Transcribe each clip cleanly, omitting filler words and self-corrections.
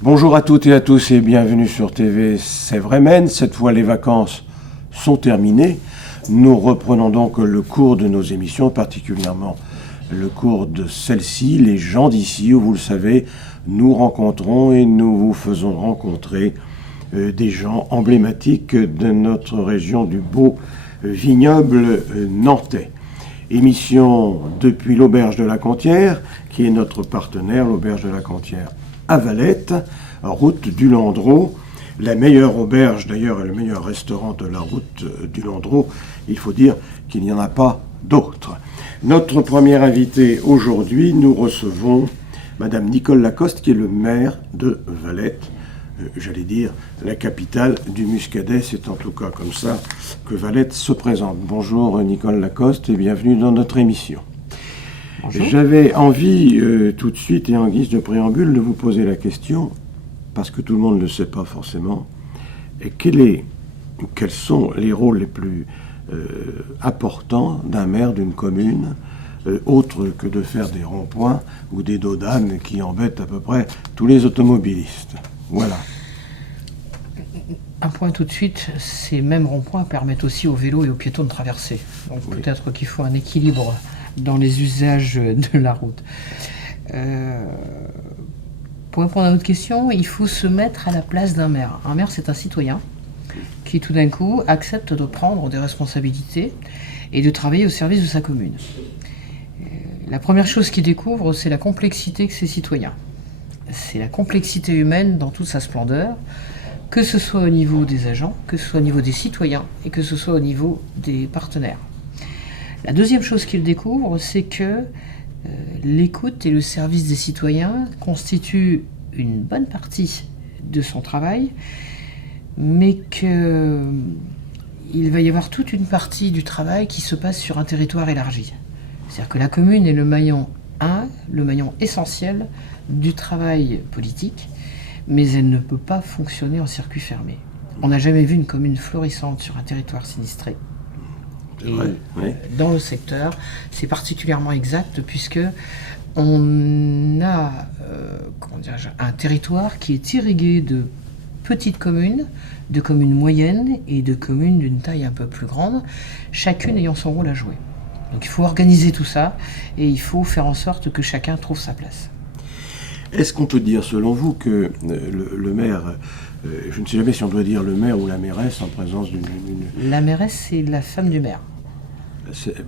Bonjour à toutes et à tous et bienvenue sur TV Sèvres-et-Maine. Cette fois, les vacances sont terminées. Nous reprenons donc le cours de nos émissions, particulièrement le cours de celle-ci, Les gens d'ici, où vous le savez, nous rencontrons et nous vous faisons rencontrer des gens emblématiques de notre région du beau vignoble nantais. Émission depuis l'Auberge de la Contière, qui est notre partenaire, l'Auberge de la Contière à Valette, route du Landreau, la meilleure auberge d'ailleurs et le meilleur restaurant de la route du Landreau. Il faut dire qu'il n'y en a pas d'autres. Notre première invitée aujourd'hui, nous recevons Madame Nicole Lacoste, qui est le maire de Valette. J'allais dire la capitale du Muscadet, c'est en tout cas comme ça que Valette se présente. Bonjour Nicole Lacoste et bienvenue dans notre émission. Bonjour. J'avais envie tout de suite et en guise de préambule de vous poser la question, parce que tout le monde ne le sait pas forcément, et quels sont les rôles les plus importants d'un maire d'une commune, autre que de faire des ronds-points ou des dos d'âne qui embêtent à peu près tous les automobilistes. Voilà. Un point tout de suite, ces mêmes ronds-points permettent aussi aux vélos et aux piétons de traverser. Donc oui. Peut-être qu'il faut un équilibre dans les usages de la route. Pour répondre à notre question, il faut se mettre à la place d'un maire. Un maire, c'est un citoyen qui, tout d'un coup, accepte de prendre des responsabilités et de travailler au service de sa commune. La première chose qu'il découvre, c'est la complexité que ces citoyens. C'est la complexité humaine dans toute sa splendeur, que ce soit au niveau des agents, que ce soit au niveau des citoyens et que ce soit au niveau des partenaires. La deuxième chose qu'il découvre, c'est que l'écoute et le service des citoyens constituent une bonne partie de son travail, mais qu'il va y avoir toute une partie du travail qui se passe sur un territoire élargi. C'est-à-dire que la commune est le maillon essentiel du travail politique, mais elle ne peut pas fonctionner en circuit fermé. On n'a jamais vu une commune florissante sur un territoire sinistré. Et oui. Dans le secteur, c'est particulièrement exact puisque on a un territoire qui est irrigué de petites communes, de communes moyennes et de communes d'une taille un peu plus grande, chacune ayant son rôle à jouer. Donc il faut organiser tout ça et il faut faire en sorte que chacun trouve sa place. Est-ce qu'on peut dire, selon vous, que le maire, je ne sais jamais si on doit dire le maire ou la mairesse en présence d'une... La mairesse, c'est la femme du maire.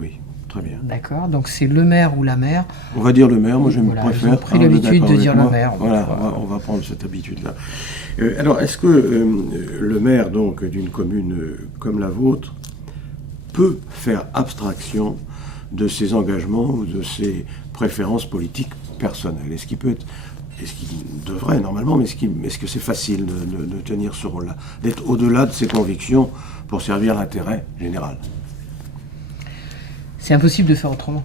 Oui, très bien. D'accord, donc c'est le maire ou la maire. On va dire le maire, moi je préfère. Ils ont pris l'habitude de dire le maire. Voilà, on va prendre cette habitude-là. Alors, est-ce que le maire donc d'une commune comme la vôtre peut faire abstraction de ses engagements ou de ses préférences politiques personnelles? Est-ce qu'il devrait normalement, mais est-ce que c'est facile de tenir ce rôle-là, d'être au-delà de ses convictions pour servir l'intérêt général? C'est impossible de faire autrement.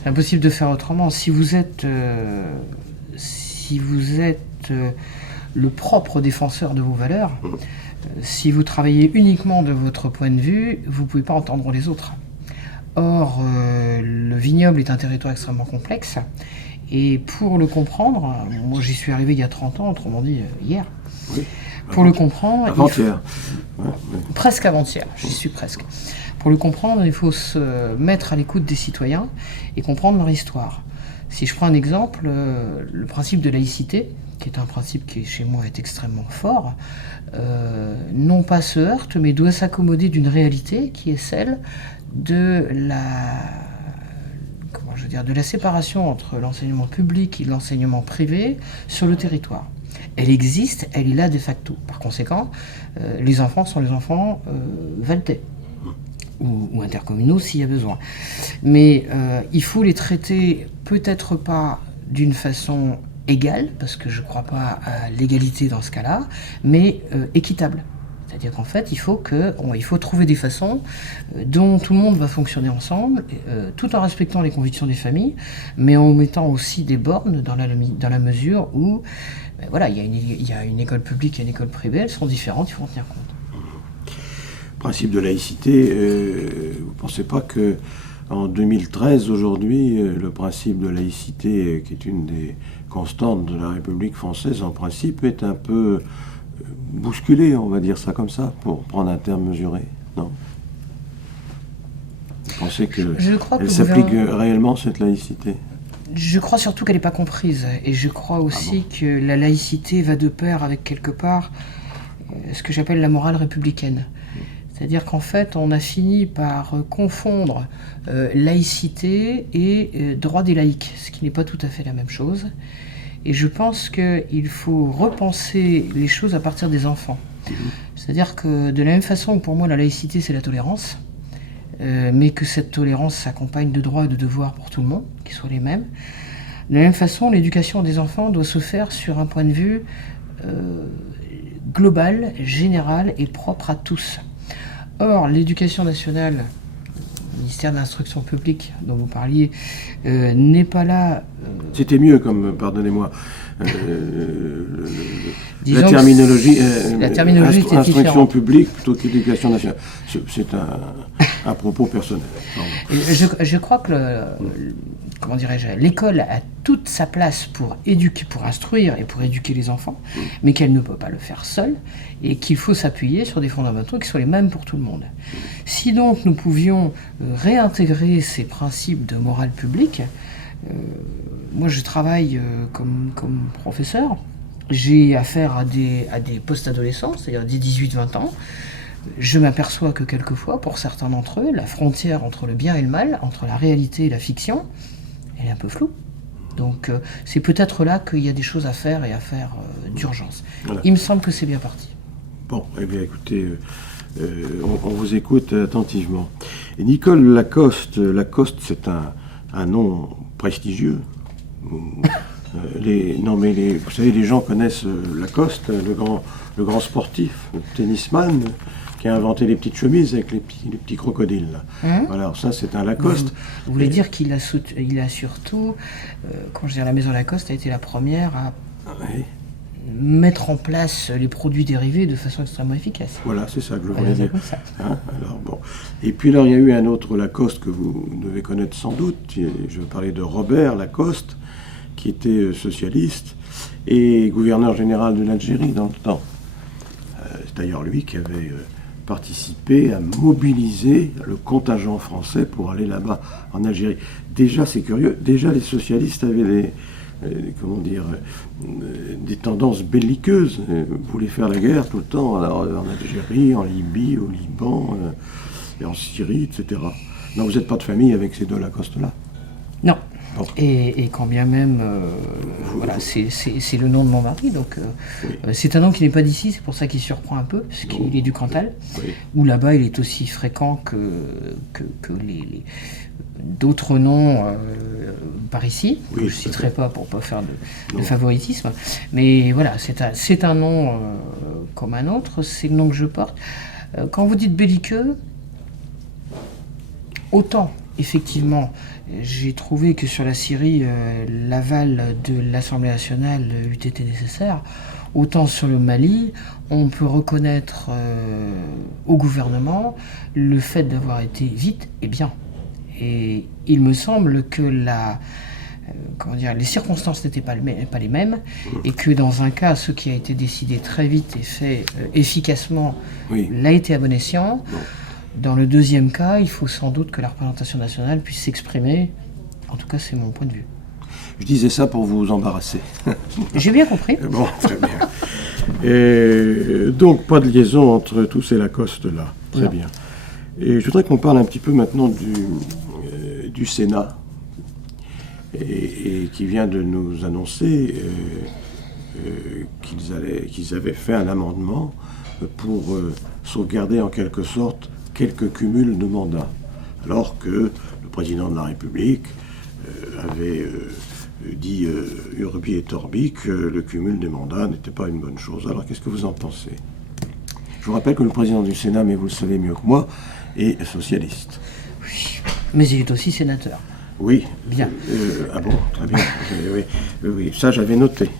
C'est impossible de faire autrement. Si vous êtes le propre défenseur de vos valeurs, si vous travaillez uniquement de votre point de vue, vous ne pouvez pas entendre les autres. Or, le vignoble est un territoire extrêmement complexe. Et pour le comprendre, moi j'y suis arrivé il y a 30 ans, autrement dit hier. Oui, pour le comprendre... Avant-hier. Presque avant-hier, j'y suis presque. Pour le comprendre, il faut se mettre à l'écoute des citoyens et comprendre leur histoire. Si je prends un exemple, le principe de laïcité, qui est un principe qui chez moi est extrêmement fort, non pas se heurte, mais doit s'accommoder d'une réalité qui est celle de la séparation entre l'enseignement public et l'enseignement privé sur le territoire. Elle existe, elle est là de facto. Par conséquent, les enfants sont les enfants valtais ou intercommunaux s'il y a besoin. Mais il faut les traiter peut-être pas d'une façon égale, parce que je ne crois pas à l'égalité dans ce cas-là, mais équitable. C'est-à-dire qu'en fait, il faut trouver des façons dont tout le monde va fonctionner ensemble, tout en respectant les convictions des familles, mais en mettant aussi des bornes dans la mesure où, voilà, il y a une école publique et une école privée, elles sont différentes, il faut en tenir compte. Principe de laïcité, vous ne pensez pas que en 2013, aujourd'hui, le principe de laïcité, qui est une des constantes de la République française, en principe, est un peu bousculé, on va dire ça comme ça, pour prendre un terme mesuré, non? Vous pensez qu'elle s'applique réellement, cette laïcité? Je crois surtout qu'elle n'est pas comprise. Et je crois aussi que la laïcité va de pair avec, quelque part, ce que j'appelle la morale républicaine. C'est-à-dire qu'en fait, on a fini par confondre laïcité et droit des laïcs, ce qui n'est pas tout à fait la même chose. Et je pense qu'il faut repenser les choses à partir des enfants. C'est-à-dire que de la même façon que pour moi la laïcité c'est la tolérance, mais que cette tolérance s'accompagne de droits et de devoirs pour tout le monde, qui soient les mêmes. De la même façon, l'éducation des enfants doit se faire sur un point de vue global, général et propre à tous. Or, l'éducation nationale, le ministère de l'Instruction publique dont vous parliez, n'est pas là... C'était mieux comme, pardonnez-moi, la terminologie était instruction différente. publique plutôt qu'éducation nationale. C'est un propos personnel. Je crois que comment dirais-je, l'école a toute sa place pour éduquer, pour instruire et pour éduquer les enfants, mais qu'elle ne peut pas le faire seule et qu'il faut s'appuyer sur des fondamentaux qui soient les mêmes pour tout le monde. Si donc nous pouvions réintégrer ces principes de morale publique, moi je travaille comme professeur, j'ai affaire à des post-adolescents, c'est-à-dire des 18-20 ans. Je m'aperçois que quelquefois, pour certains d'entre eux, la frontière entre le bien et le mal, entre la réalité et la fiction, elle est un peu floue. Donc c'est peut-être là qu'il y a des choses à faire et à faire d'urgence. Voilà. Il me semble que c'est bien parti. Bon, eh bien écoutez, on vous écoute attentivement. Et Nicole Lacoste, c'est un nom prestigieux. Vous savez, les gens connaissent Lacoste, le grand sportif, le tennisman, qui a inventé les petites chemises avec les petits crocodiles. Voilà, alors ça, c'est un Lacoste. Vous voulez dire qu'il a surtout, quand je dis la maison Lacoste, a été la première à mettre en place les produits dérivés de façon extrêmement efficace. Voilà, c'est ça que je voulais dire. Alors, bon. Et puis là, il y a eu un autre Lacoste que vous devez connaître sans doute. Je veux parler de Robert Lacoste, qui était socialiste et gouverneur général de l'Algérie dans le temps. C'est d'ailleurs lui qui avait participé à mobiliser le contingent français pour aller là-bas, en Algérie. Déjà, c'est curieux, déjà les socialistes avaient des tendances belliqueuses, voulaient faire la guerre tout le temps, en Algérie, en Libye, au Liban, et en Syrie, etc. Non, vous n'êtes pas de famille avec ces deux Lacoste-là? Non. Bon. Et quand bien même, voilà, c'est le nom de mon mari, donc oui. C'est un nom qui n'est pas d'ici, c'est pour ça qu'il surprend un peu, parce qu'il est du Cantal, oui. Où là-bas il est aussi fréquent que d'autres noms par ici, oui, que je ne citerai pas pour ne pas faire de favoritisme, mais voilà, c'est un nom comme un autre, c'est le nom que je porte. Quand vous dites belliqueux, autant, effectivement, j'ai trouvé que sur la Syrie, l'aval de l'Assemblée nationale eût été nécessaire. Autant sur le Mali, on peut reconnaître au gouvernement le fait d'avoir été vite et bien. Et il me semble que les circonstances n'étaient pas les mêmes, et que dans un cas, ce qui a été décidé très vite et fait efficacement, oui, l'a été à bon escient. Dans le deuxième cas, il faut sans doute que la représentation nationale puisse s'exprimer. En tout cas, c'est mon point de vue. Je disais ça pour vous embarrasser. J'ai bien compris. Bon, très bien. Et donc, pas de liaison entre tous ces Lacoste-là. Très non. Bien. Et je voudrais qu'on parle un petit peu maintenant du Sénat, et qui vient de nous annoncer qu'ils avaient fait un amendement pour sauvegarder en quelque sorte quelques cumuls de mandats, alors que le président de la République avait dit Urbi et Torbi que le cumul des mandats n'était pas une bonne chose. Alors qu'est-ce que vous en pensez? Je vous rappelle que le président du Sénat, mais vous le savez mieux que moi, est socialiste. Oui, mais il est aussi sénateur. Oui. Bien. Ah bon, très bien. Oui, ça j'avais noté.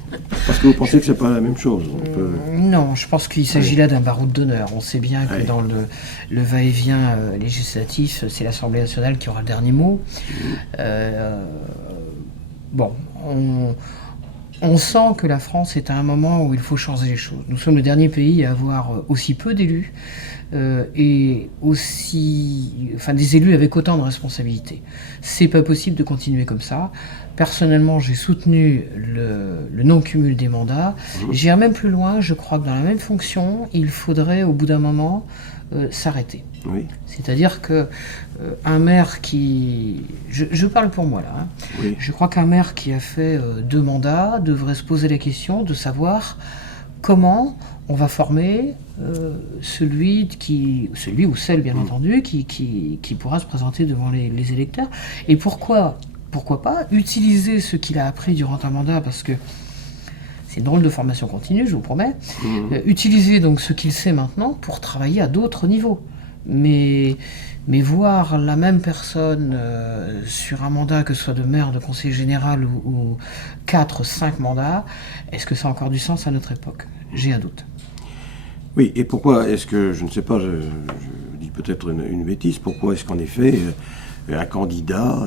Parce que vous pensez que c'est pas la même chose. Non, je pense qu'il s'agit là d'un baroud d'honneur. On sait bien que dans le va-et-vient législatif, c'est l'Assemblée nationale qui aura le dernier mot. Bon, on sent que la France est à un moment où il faut changer les choses. Nous sommes le dernier pays à avoir aussi peu d'élus et des élus avec autant de responsabilités. C'est pas possible de continuer comme ça. Personnellement, j'ai soutenu le non-cumul des mandats. J'irai même plus loin. Je crois que dans la même fonction, il faudrait au bout d'un moment s'arrêter. Oui. C'est-à-dire que un maire qui... Je parle pour moi là. Hein. Oui. Je crois qu'un maire qui a fait 2 mandats devrait se poser la question de savoir comment on va former celui ou celle, bien entendu, qui pourra se présenter devant les électeurs. Et pourquoi pas utiliser ce qu'il a appris durant un mandat, parce que c'est une drôle de formation continue, je vous promets. Utiliser donc ce qu'il sait maintenant pour travailler à d'autres niveaux. Mais voir la même personne sur un mandat, que ce soit de maire, de conseiller général ou 4, 5 mandats, est-ce que ça a encore du sens à notre époque? J'ai un doute. Oui, et pourquoi est-ce que, je ne sais pas, je dis peut-être une bêtise, pourquoi est-ce qu'en effet, un candidat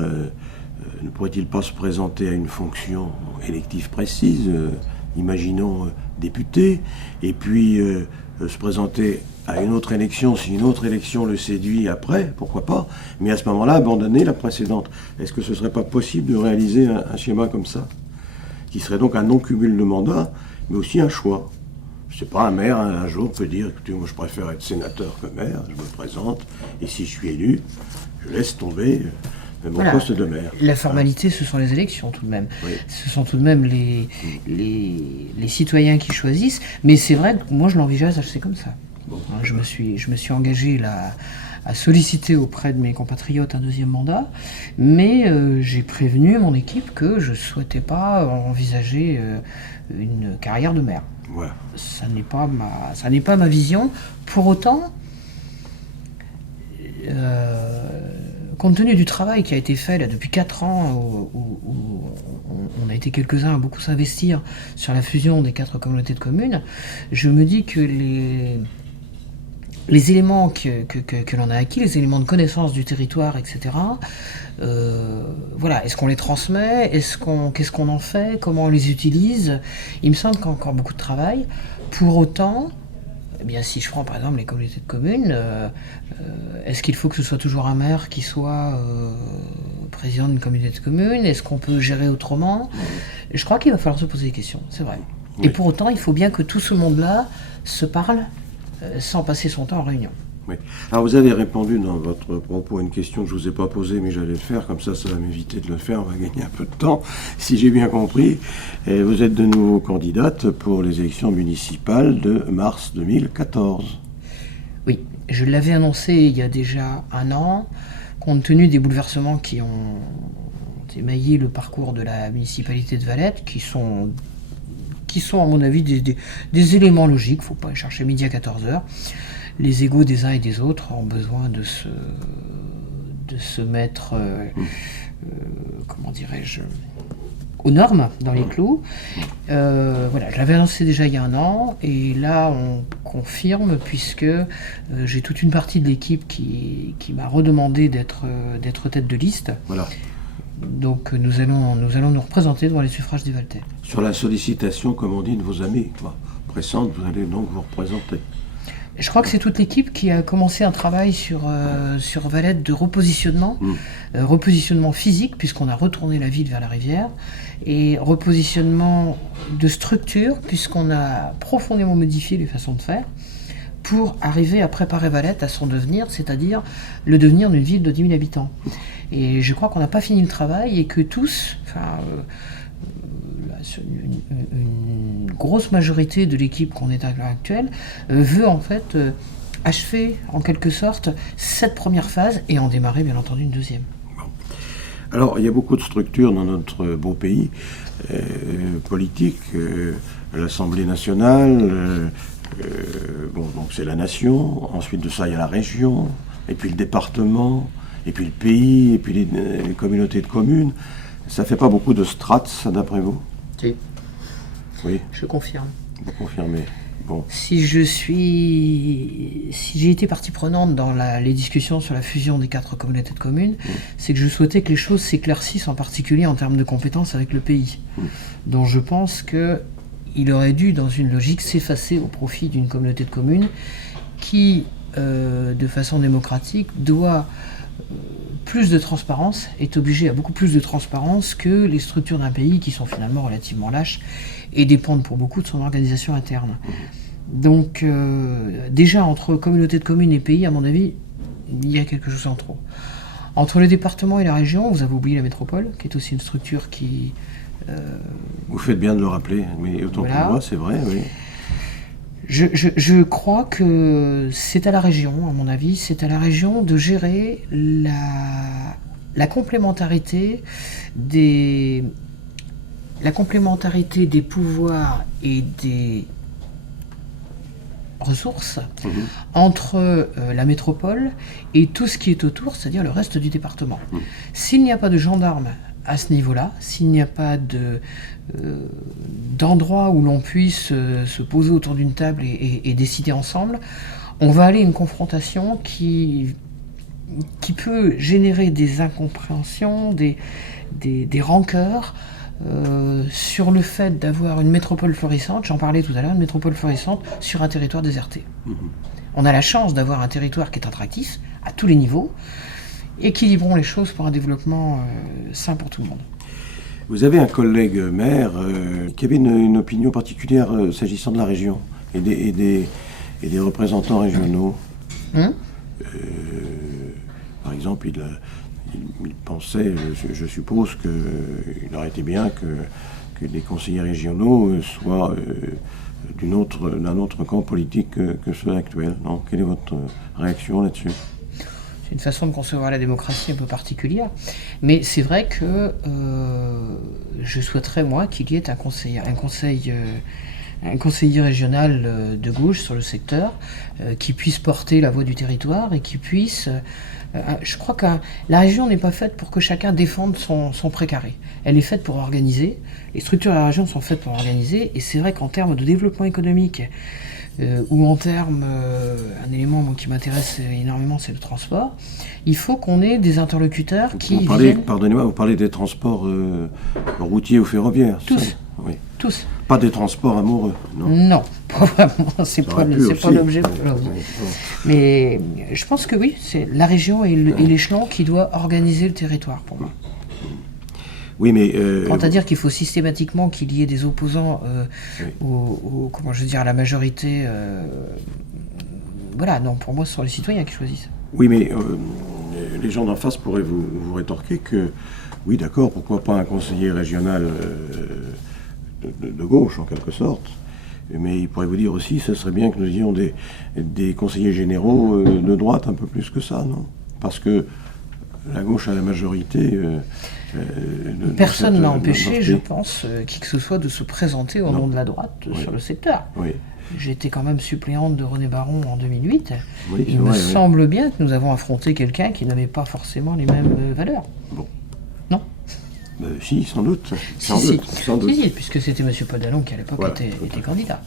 ne pourrait-il pas se présenter à une fonction élective précise, imaginons député, et puis se présenter à une autre élection, si une autre élection le séduit après, pourquoi pas, mais à ce moment-là, abandonner la précédente. Est-ce que ce ne serait pas possible de réaliser un schéma comme ça, qui serait donc un non-cumul de mandat, mais aussi un choix? Je sais pas, un maire, un jour, peut dire, écoutez, moi je préfère être sénateur que maire, je me présente, et si je suis élu, je laisse tomber mon poste de maire. La formalité, ce sont les élections tout de même. Oui. Ce sont tout de même les citoyens qui choisissent, mais c'est vrai que moi je l'envisage assez comme ça. Bon, je me suis engagé là à solliciter auprès de mes compatriotes un 2e mandat, mais j'ai prévenu mon équipe que je ne souhaitais pas envisager une carrière de maire. Voilà. Ça n'est pas ma vision. Pour autant, compte tenu du travail qui a été fait là, depuis 4 ans, où on a été quelques-uns à beaucoup s'investir sur la fusion des 4 communautés de communes, je me dis que les éléments que l'on a acquis, les éléments de connaissance du territoire, etc., voilà, est-ce qu'on les transmet, qu'est-ce qu'on en fait, comment on les utilise? Il me semble qu'il y a encore beaucoup de travail. Pour autant, eh bien, si je prends par exemple les communautés de communes, est-ce qu'il faut que ce soit toujours un maire qui soit président d'une communauté de communes? Est-ce qu'on peut gérer autrement? Je crois qu'il va falloir se poser des questions, c'est vrai. Oui. Et pour autant, il faut bien que tout ce monde-là se parle sans passer son temps en réunion. Oui. Alors vous avez répondu dans votre propos à une question que je ne vous ai pas posée, mais j'allais le faire, comme ça va m'éviter de le faire, on va gagner un peu de temps, si j'ai bien compris. Et vous êtes de nouveau candidate pour les élections municipales de mars 2014. Oui, je l'avais annoncé il y a déjà 1 an, compte tenu des bouleversements qui ont émaillé le parcours de la municipalité de Valette, qui sont à mon avis des éléments logiques, il ne faut pas chercher midi à 14h. Les égos des uns et des autres ont besoin de se mettre, comment dirais-je, aux normes, dans les clous. Voilà, je l'avais annoncé déjà il y a 1 an, et là on confirme, puisque j'ai toute une partie de l'équipe qui m'a redemandé d'être tête de liste. Voilà. Donc nous allons nous représenter devant les suffrages des Valtais. Sur la sollicitation, comme on dit, de vos amis pressantes, vous allez donc vous représenter. Je crois que c'est toute l'équipe qui a commencé un travail sur Valette de repositionnement, repositionnement physique, puisqu'on a retourné la ville vers la rivière, et repositionnement de structure, puisqu'on a profondément modifié les façons de faire, pour arriver à préparer Valette à son devenir, c'est-à-dire le devenir d'une ville de 10 000 habitants. Et je crois qu'on n'a pas fini le travail, et que tous, une grosse majorité de l'équipe qu'on est à l'heure actuelle veut en fait achever en quelque sorte cette première phase et en démarrer bien entendu une deuxième. Bon. Alors, il y a beaucoup de structures dans notre beau pays, politiques, l'Assemblée nationale, donc c'est la nation, ensuite de ça il y a la région, et puis le département, et puis le pays, et puis les communautés de communes. Ça fait pas beaucoup de strates, ça, d'après vous? Si. Oui. Je confirme. Vous confirmez. Bon. Si j'ai été partie prenante dans les discussions sur la fusion des 4 communautés de communes, c'est que je souhaitais que les choses s'éclaircissent, en particulier en termes de compétences avec le pays, dont je pense qu'il aurait dû, dans une logique, s'effacer au profit d'une communauté de communes qui, de façon démocratique, doit plus de transparence, est obligée à beaucoup plus de transparence que les structures d'un pays qui sont finalement relativement lâches et dépendent pour beaucoup de son organisation interne. Donc déjà entre communauté de communes et pays, à mon avis, il y a quelque chose en trop. Entre le département et la région, vous avez oublié la métropole, qui est aussi une structure qui... Vous faites bien de le rappeler, mais autant voilà. pour moi, c'est vrai, oui. Je crois que c'est à la région, à mon avis, c'est à la région de gérer la complémentarité des pouvoirs et des ressources entre la métropole et tout ce qui est autour, c'est-à-dire le reste du département. S'il n'y a pas de gendarmes à ce niveau-là, s'il n'y a pas d'endroit où l'on puisse se poser autour d'une table et décider ensemble, on va aller à une confrontation qui peut générer des incompréhensions, des rancœurs sur le fait d'avoir une métropole florissante, j'en parlais tout à l'heure, une métropole florissante sur un territoire déserté. On a la chance d'avoir un territoire qui est attractif à tous les niveaux. Équilibrons les choses pour un développement sain pour tout le monde. Vous avez un collègue maire qui avait une opinion particulière s'agissant de la région et des représentants régionaux. Par exemple, il pensait, je suppose, qu'il aurait été bien que les conseillers régionaux soient d'un autre camp politique que ceux actuels. Non ? Quelle est votre réaction là-dessus ? C'est une façon de concevoir la démocratie un peu particulière. Mais c'est vrai que je souhaiterais, moi, qu'il y ait un conseiller régional de gauche sur le secteur qui puisse porter la voix du territoire et qui puisse... je crois que la région n'est pas faite pour que chacun défende son précaré. Elle est faite pour organiser. Les structures de la région sont faites pour organiser. Et c'est vrai qu'en termes de développement économique, ou en termes, un élément qui m'intéresse énormément, c'est le transport, il faut qu'on ait des interlocuteurs qui viennent... Pardonnez-moi, vous parlez des transports routiers ou ferroviaires? Tous. Oui. Tous. Pas des transports amoureux, non? Non, pas vraiment, c'est pas l'objet. Mais je pense que oui, c'est la région et l'échelon qui doit organiser le territoire pour moi. Oui, mais... C'est-à-dire qu'il faut systématiquement qu'il y ait des opposants à la majorité. Voilà, non, pour moi, ce sont les citoyens qui choisissent. Oui, mais les gens d'en face pourraient vous rétorquer que, oui, d'accord, pourquoi pas un conseiller régional de gauche, en quelque sorte, mais ils pourraient vous dire aussi, ce serait bien que nous ayons des conseillers généraux de droite un peu plus que ça, non? Parce que la gauche a la majorité... Personne n'a empêché, je pense, qui que ce soit de se présenter au nom de la droite sur le secteur. Oui. J'étais quand même suppléante de René Baron en 2008. Oui, Il me semble bien que nous avons affronté quelqu'un qui n'avait pas forcément les mêmes valeurs. Bon. Non? Si, sans doute. Sans doute. Si, puisque c'était M. Paul Dallon qui à l'époque était candidat.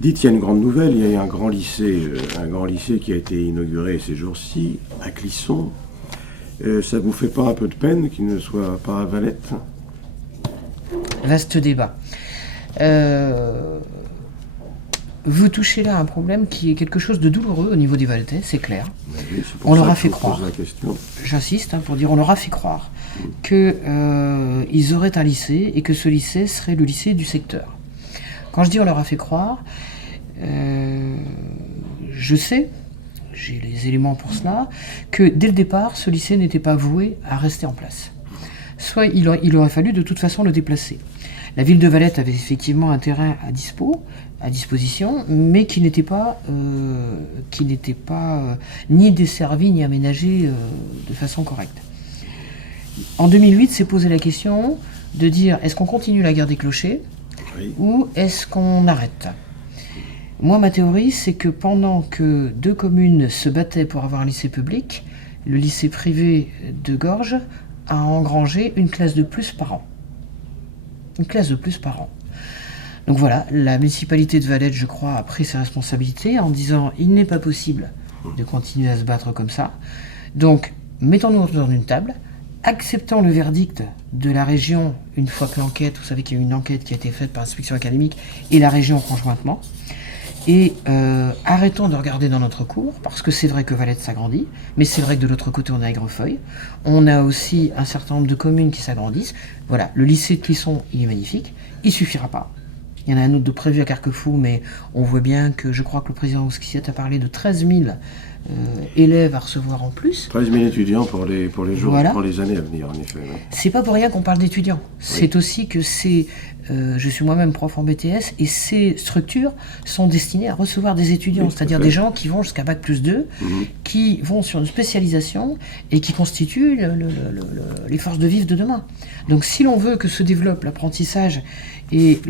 Dites, il y a une grande nouvelle, il y a un grand lycée qui a été inauguré ces jours-ci, à Clisson. Ça vous fait pas un peu de peine qu'il ne soit pas à Valette? Vaste débat. Vous touchez là un problème qui est quelque chose de douloureux au niveau des Valettais, c'est clair. Oui, on leur a fait croire, j'insiste, pour dire, on leur a fait croire qu'ils auraient un lycée et que ce lycée serait le lycée du secteur. Quand je dis on leur a fait croire, je sais, j'ai les éléments pour cela, que dès le départ, ce lycée n'était pas voué à rester en place. Soit il aurait fallu de toute façon le déplacer. La ville de Valette avait effectivement un terrain à disposition, mais qui n'était pas ni desservi ni aménagé de façon correcte. En 2008, s'est posé la question de dire est-ce qu'on continue la guerre des clochers ou est-ce qu'on arrête ? Moi, ma théorie, c'est que pendant que 2 communes se battaient pour avoir un lycée public, le lycée privé de Gorges a engrangé une classe de plus par an. Une classe de plus par an. Donc voilà, la municipalité de Valette, je crois, a pris ses responsabilités en disant il n'est pas possible de continuer à se battre comme ça. Donc, mettons-nous autour d'une table, acceptons le verdict de la région une fois que l'enquête, vous savez qu'il y a eu une enquête qui a été faite par l'inspection académique et la région conjointement, et arrêtons de regarder dans notre cours, parce que c'est vrai que Valette s'agrandit, mais c'est vrai que de l'autre côté on a Aigrefeuille, on a aussi un certain nombre de communes qui s'agrandissent. Voilà, le lycée de Clisson, il est magnifique, il suffira pas. Il y en a un autre de prévu à Carquefou, mais on voit bien que je crois que le président Ousquissiette a parlé de 13 000 élèves à recevoir en plus. 13 000 étudiants pour les jours, voilà. Pour les années à venir, en effet. Oui. C'est pas pour rien qu'on parle d'étudiants. C'est aussi que je suis moi-même prof en BTS, et ces structures sont destinées à recevoir des étudiants, c'est-à-dire des gens qui vont jusqu'à Bac plus 2, qui vont sur une spécialisation et qui constituent les forces de vivre de demain. Donc si l'on veut que se développe l'apprentissage et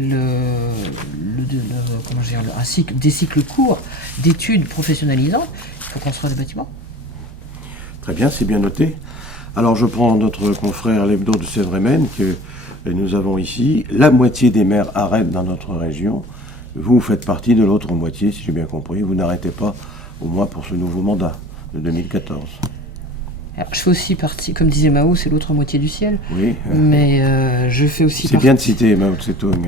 des cycles courts d'études professionnalisantes, il faut construire des bâtiments. Très bien, c'est bien noté. Alors je prends notre confrère l'hebdo de Sèvres-et-Maine que nous avons ici. La moitié des maires arrêtent dans notre région. Vous faites partie de l'autre moitié, si j'ai bien compris. Vous n'arrêtez pas, au moins pour ce nouveau mandat de 2014. Alors, je fais aussi partie, comme disait Mao, c'est l'autre moitié du ciel. Oui. Mais je fais aussi partie... C'est bien de citer Mao Tse-tung,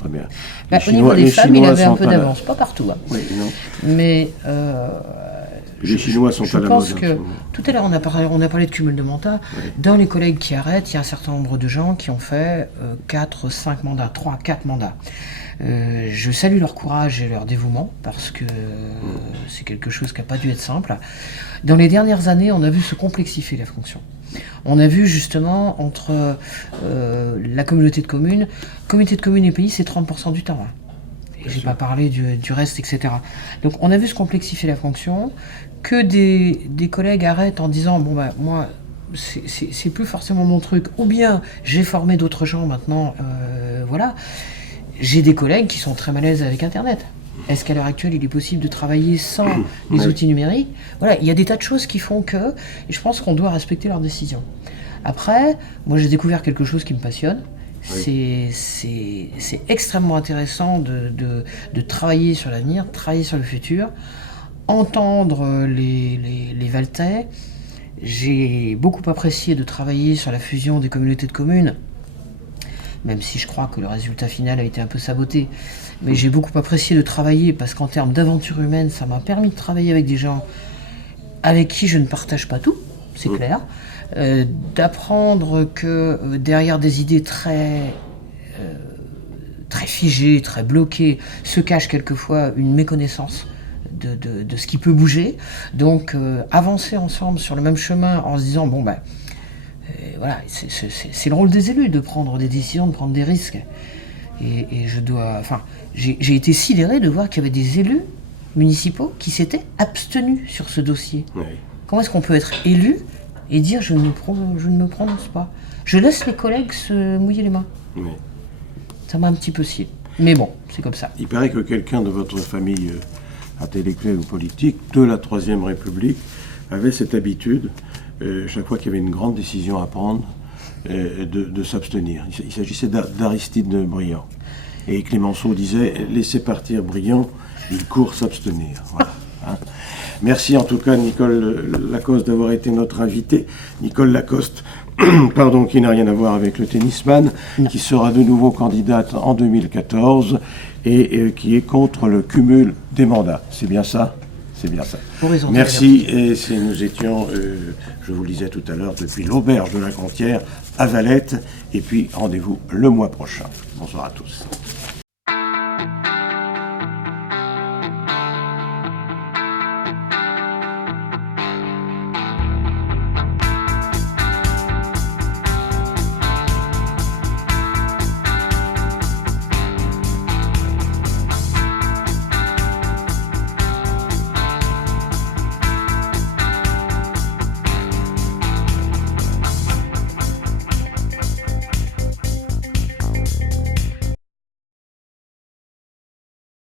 très bien. Au niveau des femmes, il avait un peu d'avance, pas partout. Hein. Oui, non. Mais les Chinois sont à la mode. Je pense que tout à l'heure, on a parlé de cumul de mandats. Oui. Dans les collègues qui arrêtent, il y a un certain nombre de gens qui ont fait 4, 5 mandats, 3, 4 mandats. Je salue leur courage et leur dévouement, parce que c'est quelque chose qui n'a pas dû être simple. Dans les dernières années, on a vu se complexifier la fonction. On a vu justement entre la communauté de communes et pays, c'est 30% du temps. Hein. Et j'ai pas parlé du reste, etc. Donc on a vu se complexifier la fonction, que des collègues arrêtent en disant bon bah moi c'est plus forcément mon truc, ou bien j'ai formé d'autres gens maintenant, voilà. J'ai des collègues qui sont très mal à l'aise avec Internet. Est-ce qu'à l'heure actuelle, il est possible de travailler sans les outils numériques ? Voilà, il y a des tas de choses qui font que, et je pense qu'on doit respecter leurs décisions. Après, moi j'ai découvert quelque chose qui me passionne. Oui. C'est extrêmement intéressant de travailler sur l'avenir, travailler sur le futur, entendre les Valtais. J'ai beaucoup apprécié de travailler sur la fusion des communautés de communes, même si je crois que le résultat final a été un peu saboté. Mais j'ai beaucoup apprécié de travailler parce qu'en termes d'aventure humaine, ça m'a permis de travailler avec des gens avec qui je ne partage pas tout, c'est clair. D'apprendre que derrière des idées très figées, très bloquées, se cache quelquefois une méconnaissance de ce qui peut bouger. Donc avancer ensemble sur le même chemin en se disant bon ben voilà, c'est le rôle des élus de prendre des décisions, de prendre des risques. Et j'ai été sidéré de voir qu'il y avait des élus municipaux qui s'étaient abstenus sur ce dossier. Oui. Comment est-ce qu'on peut être élu et dire je ne me prononce pas ? Je laisse les collègues se mouiller les mains. Oui. Ça m'a un petit peu scié. Mais bon, c'est comme ça. Il paraît que quelqu'un de votre famille intellectuelle ou politique de la Troisième République avait cette habitude, chaque fois qu'il y avait une grande décision à prendre, de s'abstenir. Il s'agissait d'Aristide Briand. Et Clémenceau disait « Laissez partir Briand, il court s'abstenir ». Voilà. Hein. Merci en tout cas Nicole Lacoste d'avoir été notre invité. Nicole Lacoste, pardon, qui n'a rien à voir avec le tennisman, qui sera de nouveau candidate en 2014 et qui est contre le cumul des mandats. C'est bien ça ? C'est bien ça. Merci. Et nous étions, je vous le disais tout à l'heure, depuis l'auberge de la Conquière à Valette. Et puis rendez-vous le mois prochain. Bonsoir à tous.